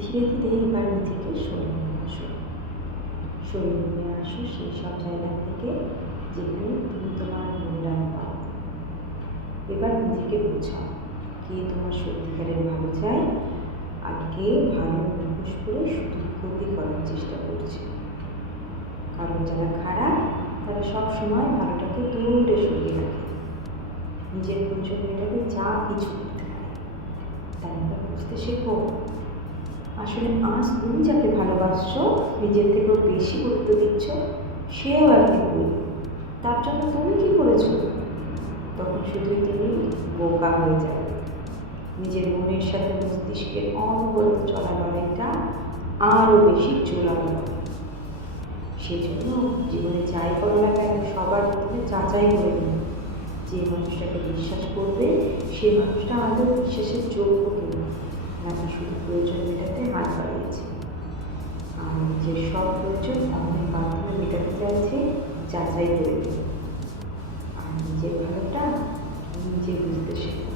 ধীরে ধীরে এবার নিজেকে সরিয়ে নিয়ে আসো। সরিয়ে নিয়ে আসো সেই সব জায়গা থেকে যেখানে তুমি তোমার মূল্যায়ন পাও। এবার নিজেকে বোঝাও কে তোমার সত্যিকারের ভালো চায় আর কে ভালো মুখোশ করে শুধু ক্ষতি করার চেষ্টা করছে। কারণ যারা খারাপ তারা সব সময় ভালোটাকে দূরে সরিয়ে রাখে, নিজের প্রয়োজন মেটাতে যা কিছু করতে পারে। তাই এবার বুঝতে শেখো, আসলে আজ তুমি যাকে ভালোবাসছো, নিজের থেকেও বেশি গুরুত্ব দিচ্ছ, সেও একদিন বলবে তার জন্য তুমি কি করেছো। তখন শুধুই তুমি বোকা হয়ে যাবে। নিজের মনের সাথে মস্তিষ্কের অনবরত চলা লড়াইটা আরও বেশি জোরালো হবে। সেই জন্য জীবনে যাই করো না কেন সবার প্রথমে যাচাই করে নিন যে মানুষটাকে বিশ্বাস করবে সেই মানুষটা আমাদের বিশ্বাসের যোগ্য কিনা, নাকি শুধু প্রয়োজন মেটাতে হাত বাড়িয়েছে আর নিজের সব প্রয়োজন অন্যের মাধ্যমে মেটাতে চাইছে। যাচাই করে দিন আর নিজের ভালোটা নিজে বুঝতে শেখো।